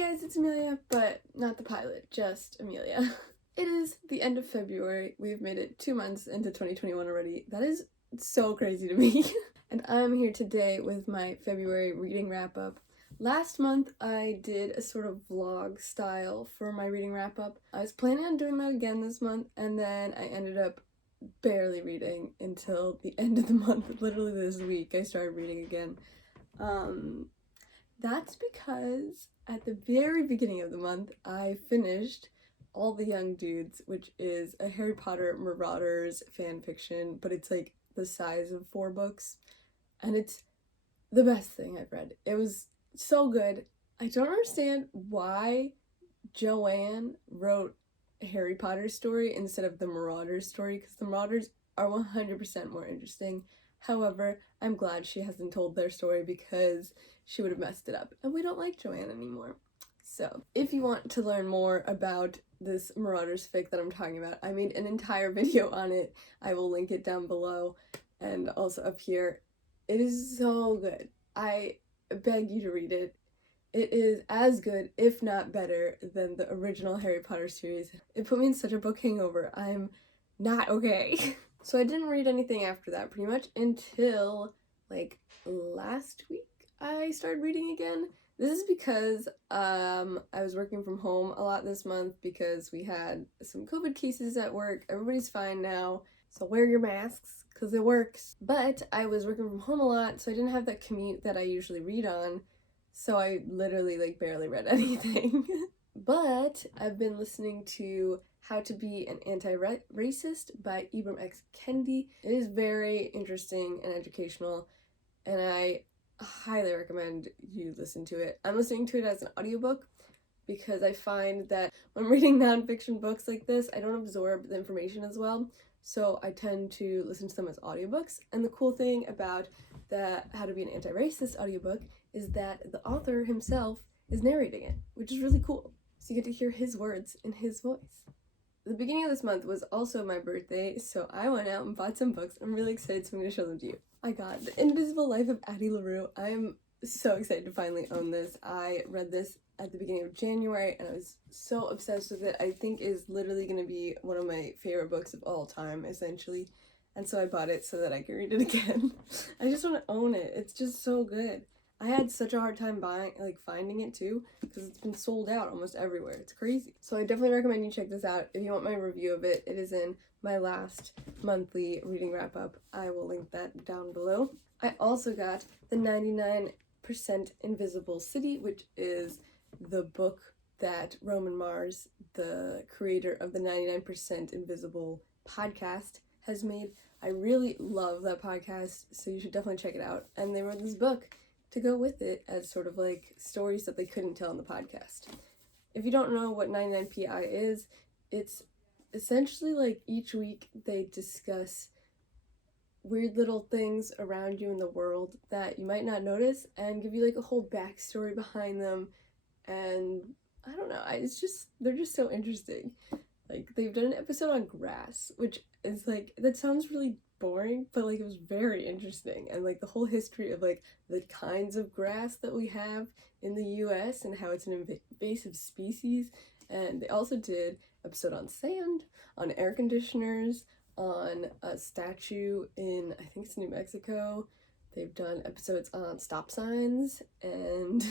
guys, it's Amelia, but not the pilot, just Amelia. It is the end of February. We've made it 2 months into 2021 already. That is so crazy to me. And I'm here today with my February reading wrap-up. Last month, I did a sort of vlog style for my reading wrap-up. I was planning on doing that again this month, and then I ended up barely reading until the end of the month. Literally this week, I started reading again. That's because at the very beginning of the month, I finished All the Young Dudes, which is a Harry Potter Marauders fan fiction, but it's like the size of 4 books, and it's the best thing I've read. It was so good. I don't understand why Joanne wrote a Harry Potter story instead of the Marauders story, because the Marauders are 100% more interesting. However, I'm glad she hasn't told their story because she would have messed it up, and we don't like Joanne anymore. So, if you want to learn more about this Marauders fic that I'm talking about, I made an entire video on it. I will link it down below and also up here. It is so good. I beg you to read it. It is as good, if not better, than the original Harry Potter series. It put me in such a book hangover. I'm not okay. So I didn't read anything after that pretty much until like last week I started reading again. This is because I was working from home a lot this month because we had some COVID cases at work. Everybody's fine now, so wear your masks because it works. But I was working from home a lot, so I didn't have that commute that I usually read on, so I literally like barely read anything. But I've been listening to How to Be an Antiracist by Ibram x Kendi. It is very interesting and educational, and I highly recommend you listen to it. I'm listening to it as an audiobook because I find that when reading nonfiction books like this, I don't absorb the information as well, so I tend to listen to them as audiobooks. And the cool thing about the How to Be an Antiracist audiobook is that the author himself is narrating it, which is really cool. So you get to hear his words in his voice. The beginning of this month was also my birthday, so I went out and bought some books. I'm really excited, so I'm going to show them to you. I got The Invisible Life of Addie LaRue. I'm so excited to finally own this. I read this at the beginning of January, and I was so obsessed with it. I think is literally going to be one of my favorite books of all time, essentially. And so I bought it so that I could read it again. I just want to own it. It's just so good. I had such a hard time finding it too, because it's been sold out almost everywhere. It's crazy. So I definitely recommend you check this out. If you want my review of it, it is in my last monthly reading wrap-up. I will link that down below. I also got The 99% Invisible City, which is the book that Roman Mars, the creator of the 99% Invisible podcast, has made. I really love that podcast, so you should definitely check it out. And they wrote this book to go with it as sort of like stories that they couldn't tell on the podcast. If you don't know what 99PI is, it's essentially like each week they discuss weird little things around you in the world that you might not notice and give you like a whole backstory behind them. And I don't know, they're just so interesting. Like, they've done an episode on grass, which is like, that sounds really boring, but like it was very interesting, and like the whole history of like the kinds of grass that we have in the US and how it's an invasive species. And they also did episode on sand, on air conditioners, on a statue in, I think it's New Mexico. They've done episodes on stop signs and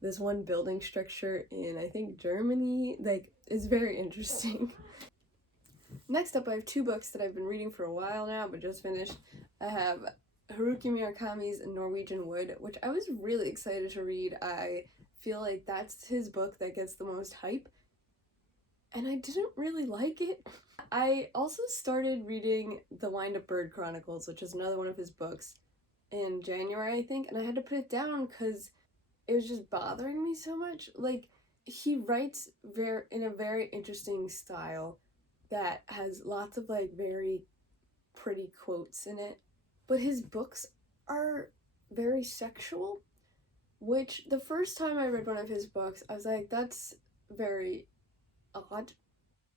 this one building structure in, I think, Germany. Like, it's very interesting. Next up, I have 2 books that I've been reading for a while now, but just finished. I have Haruki Murakami's Norwegian Wood, which I was really excited to read. I feel like that's his book that gets the most hype, and I didn't really like it. I also started reading The Wind-Up Bird Chronicles, which is another one of his books, in January, I think, and I had to put it down because it was just bothering me so much. Like, he writes in a very interesting style that has lots of like very pretty quotes in it, but his books are very sexual, which the first time I read one of his books, I was like, that's very odd.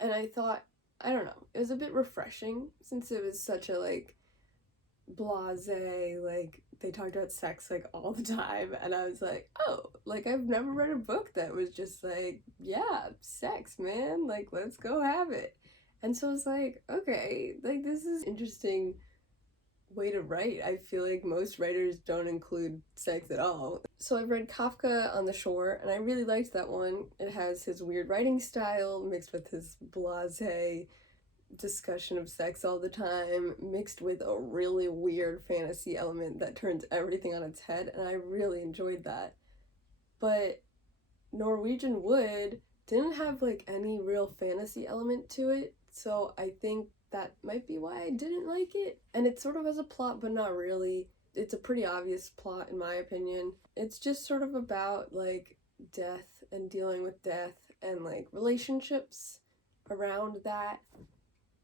And I thought, I don't know, it was a bit refreshing since it was such a like blasé, like they talked about sex like all the time, and I was like, oh, like I've never read a book that was just like, yeah, sex, man, like let's go have it. And so I was like, okay, like this is interesting way to write. I feel like most writers don't include sex at all. So I've read Kafka on the Shore, and I really liked that one. It has his weird writing style mixed with his blasé discussion of sex all the time, mixed with a really weird fantasy element that turns everything on its head, and I really enjoyed that. But Norwegian Wood didn't have like any real fantasy element to it, so I think that might be why I didn't like it. And it sort of has a plot, but not really. It's a pretty obvious plot in my opinion. It's just sort of about like death and dealing with death and like relationships around that.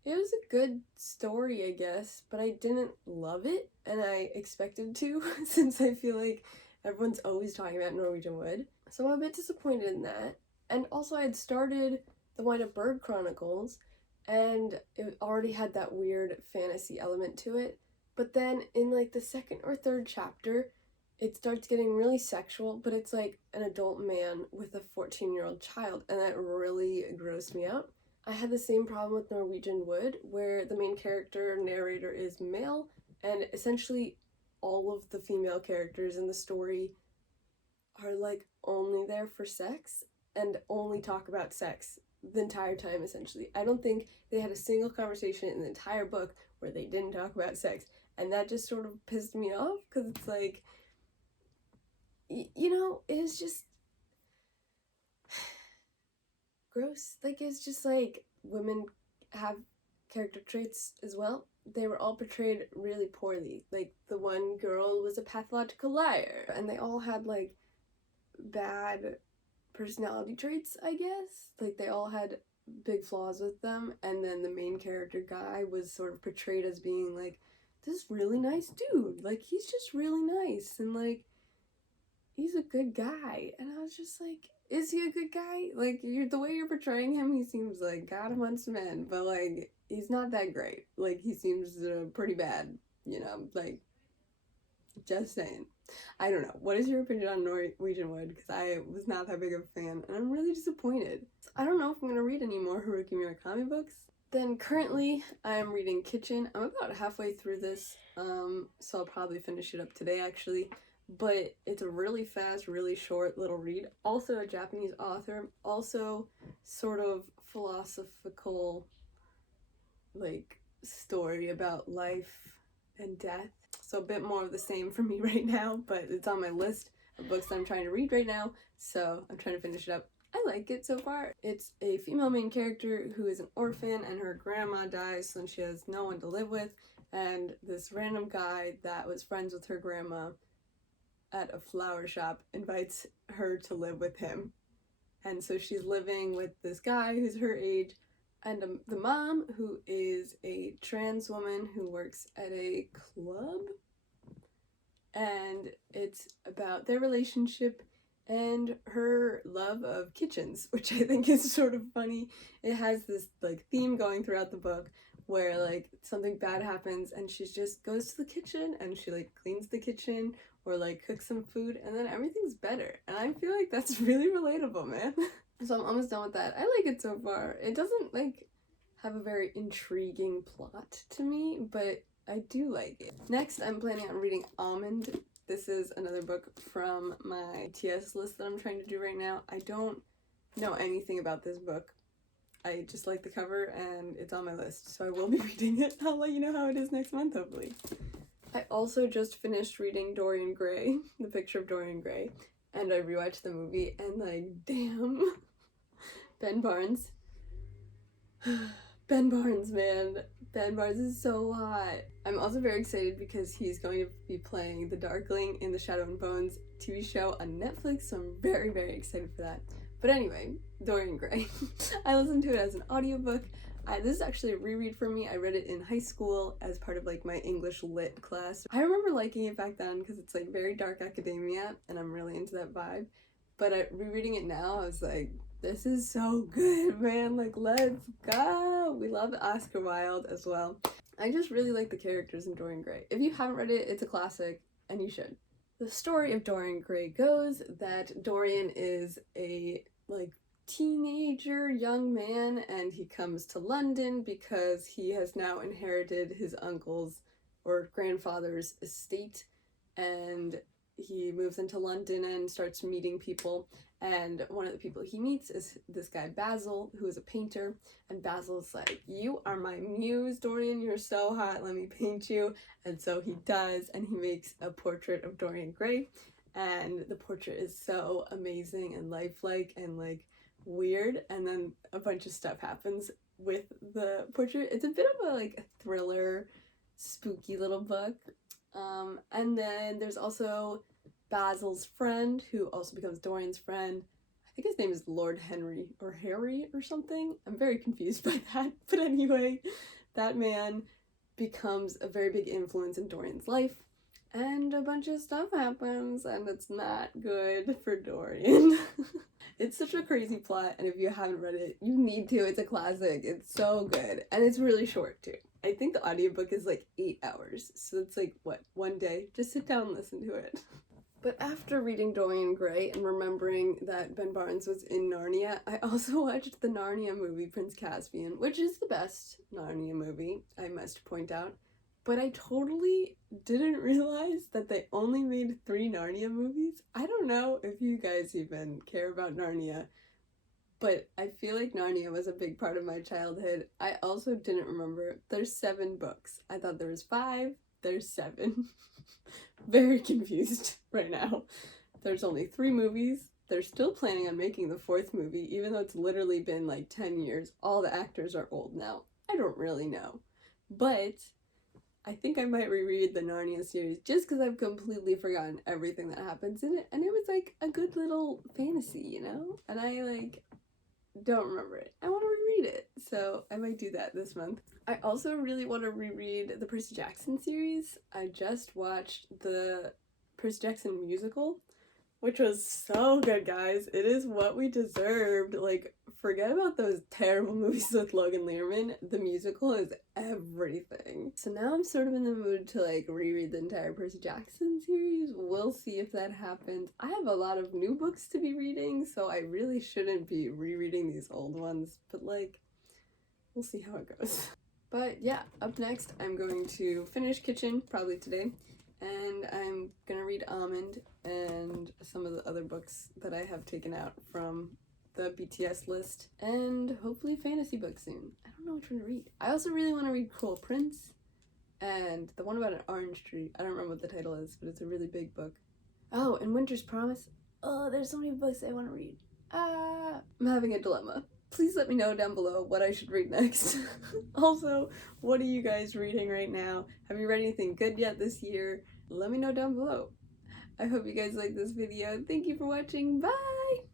It was a good story, I guess, but I didn't love it, and I expected to, since I feel like everyone's always talking about Norwegian Wood. So I'm a bit disappointed in that. And also I had started the Wind-Up Bird Chronicles, and it already had that weird fantasy element to it. But then in like the second or third chapter, it starts getting really sexual, but it's like an adult man with a 14-year-old child, and that really grossed me out. I had the same problem with Norwegian Wood, where the main character narrator is male, and essentially all of the female characters in the story are like only there for sex and only talk about sex the entire time, essentially. I don't think they had a single conversation in the entire book where they didn't talk about sex, and that just sort of pissed me off, because it's like, you know, it's just gross. Like, it's just like women have character traits as well. They were all portrayed really poorly. Like, the one girl was a pathological liar, and they all had like bad personality traits, I guess. Like, they all had big flaws with them, and then the main character guy was sort of portrayed as being like this really nice dude. Like, he's just really nice, and like he's a good guy. And I was just like, is he a good guy? Like, the way you're portraying him, he seems like God amongst men, but like he's not that great. Like, he seems pretty bad, you know, like, just saying. I don't know. What is your opinion on Norwegian Wood? Because I was not that big of a fan, and I'm really disappointed. So I don't know if I'm going to read any more Haruki Murakami books. Then currently, I'm reading Kitchen. I'm about halfway through this, so I'll probably finish it up today, actually. But it's a really fast, really short little read. Also a Japanese author. Also sort of philosophical, like, story about life and death. So a bit more of the same for me right now, but it's on my list of books that I'm trying to read right now, so I'm trying to finish it up. I like it so far. It's a female main character who is an orphan, and her grandma dies, so she has no one to live with, and this random guy that was friends with her grandma at a flower shop invites her to live with him. And so she's living with this guy who's her age, and the mom, who is a trans woman who works at a club, and it's about their relationship and her love of kitchens, which I think is sort of funny. It has this like theme going throughout the book where like something bad happens and she just goes to the kitchen and she like cleans the kitchen or like cooks some food, and then everything's better. And I feel like that's really relatable, man. So I'm almost done with that. I like it so far. It doesn't like have a very intriguing plot to me, but I do like it. Next, I'm planning on reading Almond. This is another book from my TS list that I'm trying to do right now. I don't know anything about this book. I just like the cover and it's on my list, so I will be reading it. I'll let you know how it is next month, hopefully. I also just finished reading Dorian Gray, The Picture of Dorian Gray, and I rewatched the movie, and like, damn. Ben Barnes. Ben Barnes, man. Ben Barnes is so hot. I'm also very excited because he's going to be playing the Darkling in the Shadow and Bones TV show on Netflix, so I'm very, very excited for that. But anyway, Dorian Gray. I listened to it as an audiobook. This is actually a reread for me. I read it in high school as part of like my English lit class. I remember liking it back then because it's like very dark academia and I'm really into that vibe. But rereading it now, I was like, this is so good, man. Like, let's go. We love Oscar Wilde as well. I just really like the characters in Dorian Gray. If you haven't read it, it's a classic. and you should. The story of Dorian Gray goes that Dorian is a, like, teenager young man, and he comes to London because he has now inherited his uncle's or grandfather's estate, and he moves into London and starts meeting people, and one of the people he meets is this guy Basil, who is a painter, and Basil's like, "You are my muse, Dorian, you're so hot, let me paint you," and so he does, and he makes a portrait of Dorian Gray, and the portrait is so amazing and lifelike and, like, weird, and then a bunch of stuff happens with the portrait. It's a bit of a, like, a thriller, spooky little book. And then there's also Basil's friend, who also becomes Dorian's friend. I think his name is Lord Henry or Harry or something. I'm very confused by that. But anyway, that man becomes a very big influence in Dorian's life. And a bunch of stuff happens, and it's not good for Dorian. It's such a crazy plot, and if you haven't read it, you need to. It's a classic. It's so good. And it's really short, too. I think the audiobook is like 8 hours, so it's like, what, one day? Just sit down and listen to it. But after reading Dorian Gray and remembering that Ben Barnes was in Narnia, I also watched the Narnia movie, Prince Caspian, which is the best Narnia movie, I must point out. But I totally didn't realize that they only made 3 Narnia movies. I don't know if you guys even care about Narnia, but I feel like Narnia was a big part of my childhood. I also didn't remember. There's 7 books. I thought there was 5. There's 7. Very confused right now. There's only 3 movies. They're still planning on making the 4th movie, even though it's literally been like 10 years. All the actors are old now. I don't really know. But I think I might reread the Narnia series just because I've completely forgotten everything that happens in it. And it was like a good little fantasy, you know? And I like don't remember it. I want to reread it, so I might do that this month. I also really want to reread the Percy Jackson series. I just watched the Percy Jackson musical, which was so good, guys. It is what we deserved. Like, forget about those terrible movies with Logan Lerman. The musical is everything. So now I'm sort of in the mood to, like, reread the entire Percy Jackson series. We'll see if that happens. I have a lot of new books to be reading, so I really shouldn't be rereading these old ones. But, like, we'll see how it goes. But yeah, up next, I'm going to finish Kitchen, probably today. And I'm gonna read Almond and some of the other books that I have taken out from the BTS list, and hopefully fantasy books soon. I don't know which one to read. I also really want to read Cruel Prince and the one about an orange tree. I don't remember what the title is, but it's a really big book. Oh, and Winter's Promise. Oh, there's so many books I want to read. I'm having a dilemma. Please let me know down below what I should read next. Also, what are you guys reading right now? Have you read anything good yet this year? Let me know down below. I hope you guys like this video. Thank you for watching. Bye!